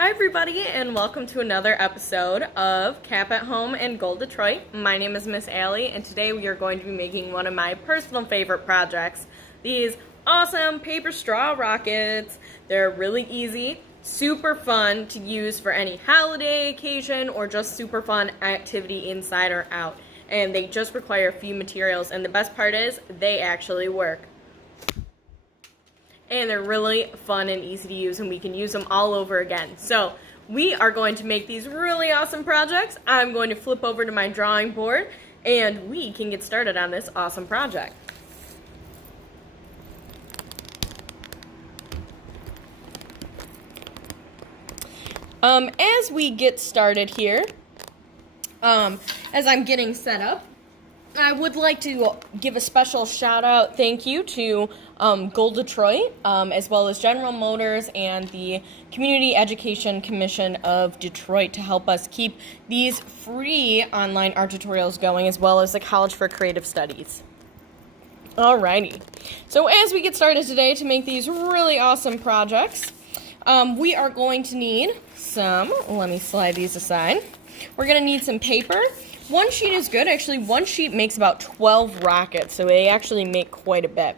Hi everybody and welcome to another episode of Cap at Home and Gold Detroit. My name is Miss Allie and today we are going to be making one of my personal favorite projects. These awesome paper straw rockets. They're really easy, super fun to use for any holiday occasion or just super fun activity inside or out. And they just require a few materials, and the best part is they actually work. And they're really fun and easy to use, and we can use them all over again. So we are going to make these really awesome projects. I'm going to flip over to my drawing board and we can get started on this awesome project. As we get started here, as I'm getting set up, I would like to give a special shout out, thank you to Gold Detroit, as well as General Motors and the Community Education Commission of Detroit to help us keep these free online art tutorials going, as well as the College for Creative Studies. Alrighty, so as we get started today to make these really awesome projects, we are going to need some, let me slide these aside, we're going to need some paper. One sheet is good. Actually, one sheet makes about 12 rockets, so they actually make quite a bit.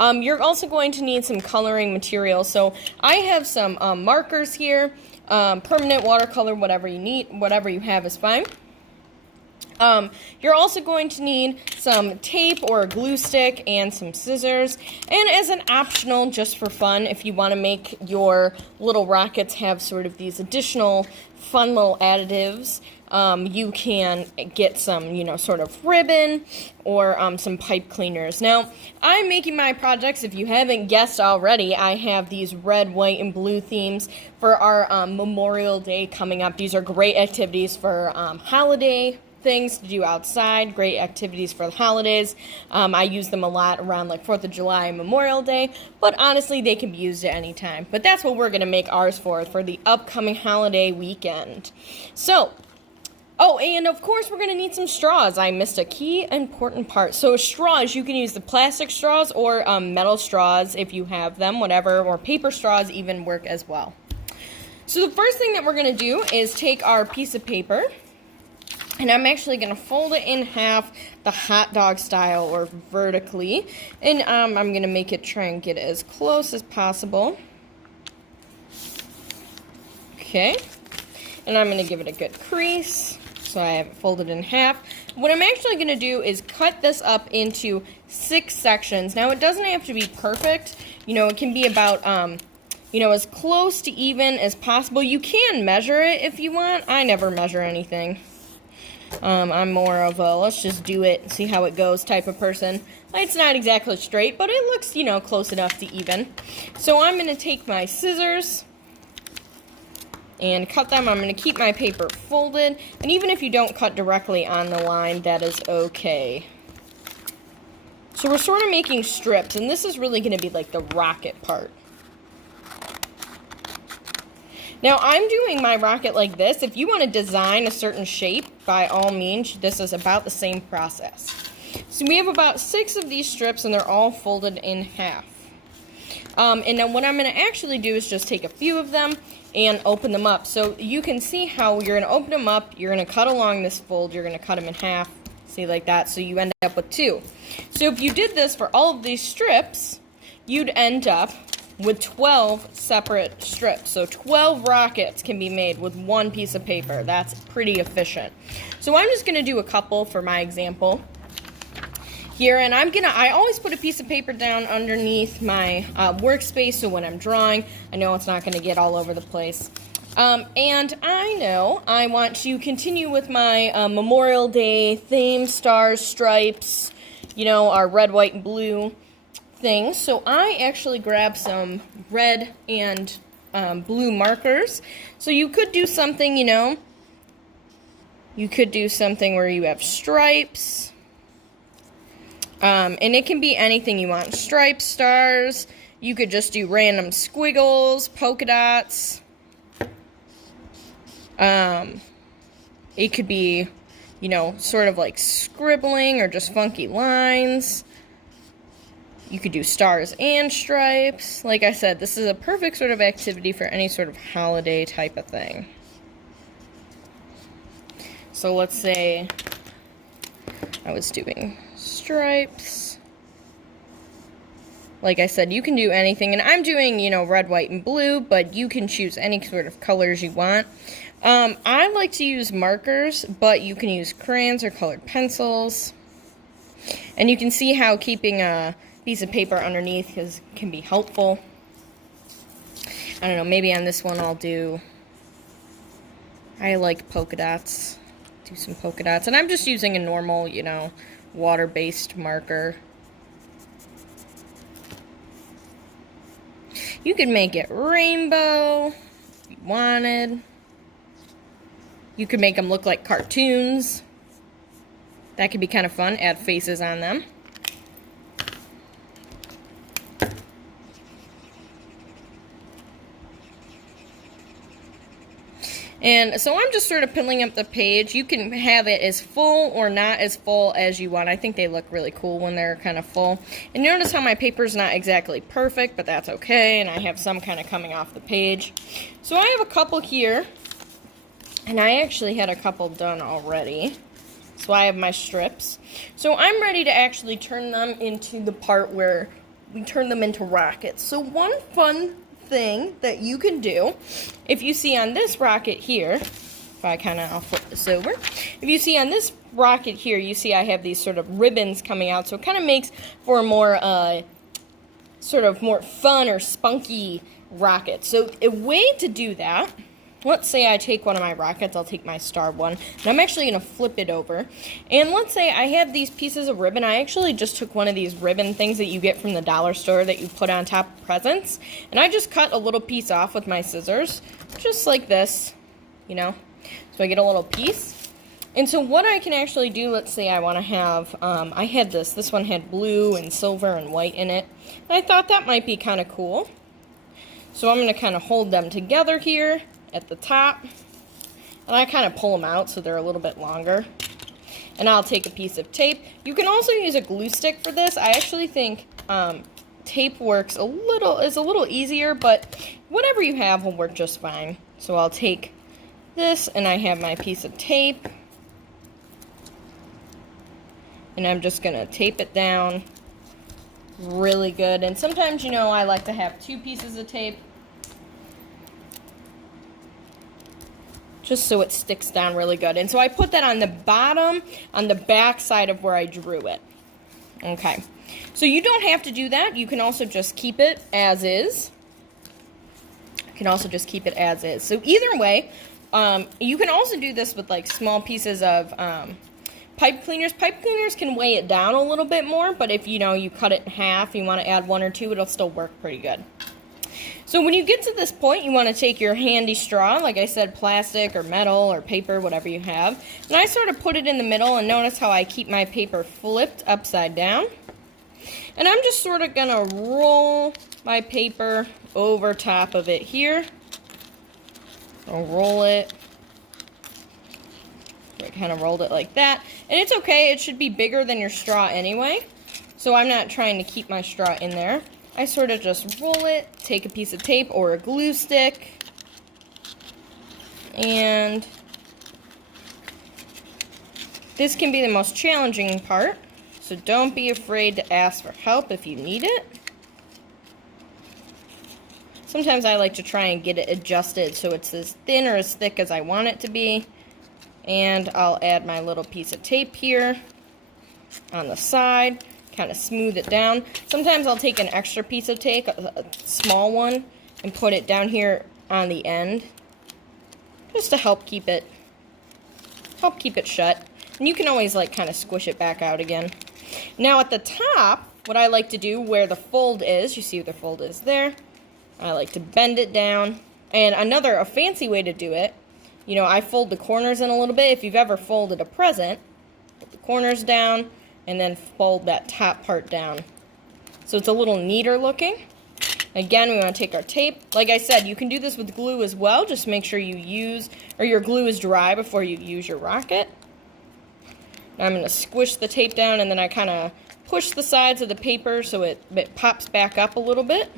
You're also going to need some coloring material. So I have some markers here, permanent watercolor, whatever you need, whatever you have is fine. You're also going to need some tape or a glue stick and some scissors. And as an optional, just for fun, if you want to make your little rockets have sort of these additional fun little additives, you can get some, sort of ribbon or some pipe cleaners. Now, I'm making my projects, if you haven't guessed already, I have these red, white, and blue themes for our Memorial Day coming up. These are great activities for holiday things to do outside, great activities for the holidays. I use them a lot around like 4th of July and Memorial Day, but honestly they can be used at any time. But that's what we're going to make ours for the upcoming holiday weekend. So, oh, and of course we're going to need some straws. I missed a key important part. So straws, you can use the plastic straws or metal straws if you have them, whatever, or paper straws even work as well. So the first thing that we're going to do is take our piece of paper, and I'm actually going to fold it in half, the hot dog style or vertically. And I'm going to make it try and get as close as possible. Okay. And I'm going to give it a good crease. So I have it folded in half. What I'm actually going to do is cut this up into 6 sections. Now it doesn't have to be perfect. It can be about, as close to even as possible. You can measure it if you want. I never measure anything. I'm more of a let's just do it and see how it goes type of person. It's not exactly straight, but it looks, close enough to even. So I'm going to take my scissors and cut them. I'm going to keep my paper folded, and even if you don't cut directly on the line, that is okay. So we're sort of making strips, and this is really going to be like the rocket part. Now, I'm doing my rocket like this. If you want to design a certain shape, by all means, this is about the same process. So we have about 6 of these strips, and they're all folded in half. And then what I'm going to actually do is just take a few of them and open them up. So you can see how you're going to open them up, you're going to cut along this fold, you're going to cut them in half, see, like that, so you end up with 2. So if you did this for all of these strips, you'd end up with 12 separate strips. So 12 rockets can be made with one piece of paper. That's pretty efficient. So I'm just going to do a couple for my example here, and I always put a piece of paper down underneath my workspace, so when I'm drawing, I know it's not going to get all over the place. And I know I want to continue with my Memorial Day theme, stars, stripes, our red, white, and blue things. So I actually grabbed some red and blue markers. So you could do something, you could do something where you have stripes. And it can be anything you want. Stripes, stars. You could just do random squiggles, polka dots. It could be, sort of like scribbling or just funky lines. You could do stars and stripes. Like I said, this is a perfect sort of activity for any sort of holiday type of thing. So let's say I was doing stripes. Like I said, you can do anything, and I'm doing, you know, red, white, and blue, but you can choose any sort of colors you want. I like to use markers, but you can use crayons or colored pencils. And you can see how keeping a piece of paper underneath can be helpful. I don't know, maybe on this one I like polka dots. Do some polka dots. And I'm just using a normal, you know, water-based marker. You could make it rainbow if you wanted. You could make them look like cartoons. That could be kind of fun. Add faces on them. And so I'm just sort of filling up the page. You can have it as full or not as full as you want. I think they look really cool when they're kind of full. And notice how my paper's not exactly perfect, but that's okay. And I have some kind of coming off the page. So I have a couple here. And I actually had a couple done already. So I have my strips. So I'm ready to actually turn them into the part where we turn them into rockets. So one fun thing that you can do, if you see on this rocket here, I'll flip this over. If you see on this rocket here, you see I have these sort of ribbons coming out, so it kind of makes for a more sort of more fun or spunky rocket. So a way to do that, let's say I take one of my rockets, I'll take my star one, and I'm actually going to flip it over. And let's say I have these pieces of ribbon. I actually just took one of these ribbon things that you get from the dollar store that you put on top of presents, and I just cut a little piece off with my scissors, just like this, you know. So I get a little piece. And so what I can actually do, let's say I want to have, I had this one had blue and silver and white in it, and I thought that might be kind of cool. So I'm going to kind of hold them together here at the top, and I kind of pull them out so they're a little bit longer. And I'll take a piece of tape. You can also use a glue stick for this. I actually think tape works is a little easier, but whatever you have will work just fine. So I'll take this, and I have my piece of tape, and I'm just gonna tape it down really good. And sometimes, you know, I like to have two pieces of tape, just so it sticks down really good. And so I put that on the bottom, on the back side of where I drew it. Okay, so you don't have to do that. You can also just keep it as is. So either way, you can also do this with like small pieces of pipe cleaners. Pipe cleaners can weigh it down a little bit more, but if you know you cut it in half, you want to add one or two, it'll still work pretty good. So when you get to this point, you want to take your handy straw, like I said, plastic or metal or paper, whatever you have. And I sort of put it in the middle, and notice how I keep my paper flipped upside down. And I'm just sort of going to roll my paper over top of it here. I'll roll it. I kind of rolled it like that. And it's okay, it should be bigger than your straw anyway. So I'm not trying to keep my straw in there. I sort of just roll it, take a piece of tape or a glue stick, and this can be the most challenging part, so don't be afraid to ask for help if you need it. Sometimes I like to try and get it adjusted so it's as thin or as thick as I want it to be, and I'll add my little piece of tape here on the side. Kind of smooth it down. Sometimes I'll take an extra piece of tape, a small one, and put it down here on the end, just to help keep it shut. And you can always like kind of squish it back out again. Now at the top, what I like to do where the fold is, you see where the fold is there, I like to bend it down. And a fancy way to do it, you know, I fold the corners in a little bit. If you've ever folded a present, put the corners down, and then fold that top part down. So it's a little neater looking. Again, we want to take our tape. Like I said, you can do this with glue as well. Just make sure your glue is dry before you use your rocket. Now I'm going to squish the tape down, and then I kind of push the sides of the paper so it pops back up a little bit.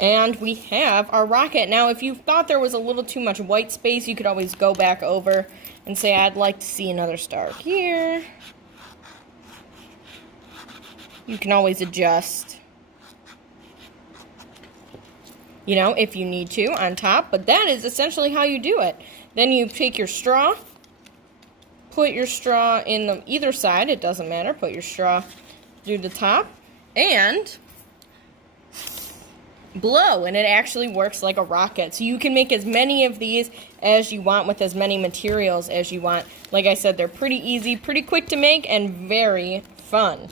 And we have our rocket. Now, if you thought there was a little too much white space, you could always go back over and say, I'd like to see another star here. You can always adjust, you know, if you need to on top. But that is essentially how you do it. Then you take your straw, put your straw in either side. It doesn't matter. Put your straw through the top and blow, and it actually works like a rocket. So you can make as many of these as you want with as many materials as you want. Like I said, they're pretty easy, pretty quick to make, and very fun.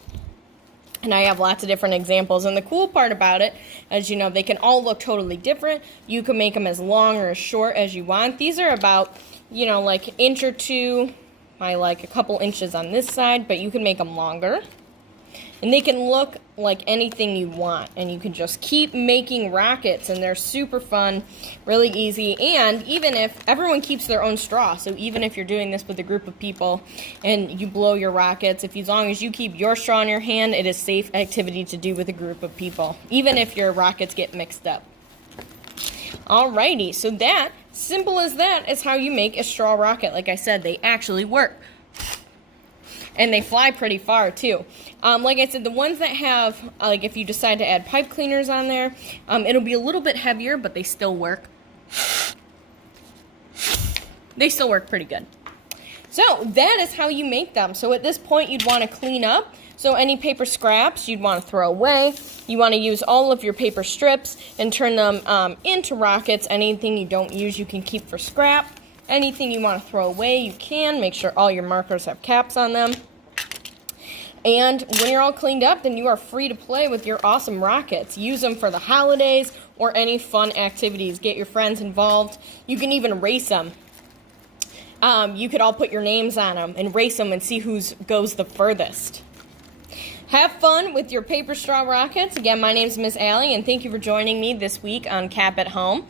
And I have lots of different examples. And the cool part about it, as you know, they can all look totally different. You can make them as long or as short as you want. These are about, you know, like an inch or two by like a couple inches on this side, but you can make them longer. And they can look like anything you want, and you can just keep making rockets, and they're super fun, really easy. And even if everyone keeps their own straw, so even if you're doing this with a group of people and you blow your rockets, as long as you keep your straw in your hand, it is safe activity to do with a group of people, even if your rockets get mixed up. Alrighty, so that, simple as that, is how you make a straw rocket. Like I said, they actually work. And they fly pretty far, too. Like I said, the ones that have, like if you decide to add pipe cleaners on there, it'll be a little bit heavier, but they still work. They still work pretty good. So that is how you make them. So at this point, you'd want to clean up. So any paper scraps you'd want to throw away. You want to use all of your paper strips and turn them into rockets. Anything you don't use, you can keep for scrap. Anything you want to throw away, you can. Make sure all your markers have caps on them. And when you're all cleaned up, then you are free to play with your awesome rockets. Use them for the holidays or any fun activities. Get your friends involved. You can even race them. You could all put your names on them and race them and see who goes the furthest. Have fun with your paper straw rockets. Again, my name is Miss Allie, and thank you for joining me this week on Cap at Home.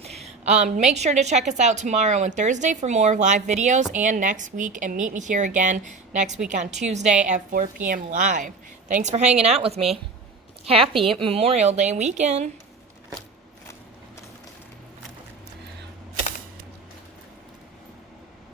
Make sure to check us out tomorrow and Thursday for more live videos, and next week, and meet me here again next week on Tuesday at 4 p.m. live. Thanks for hanging out with me. Happy Memorial Day weekend.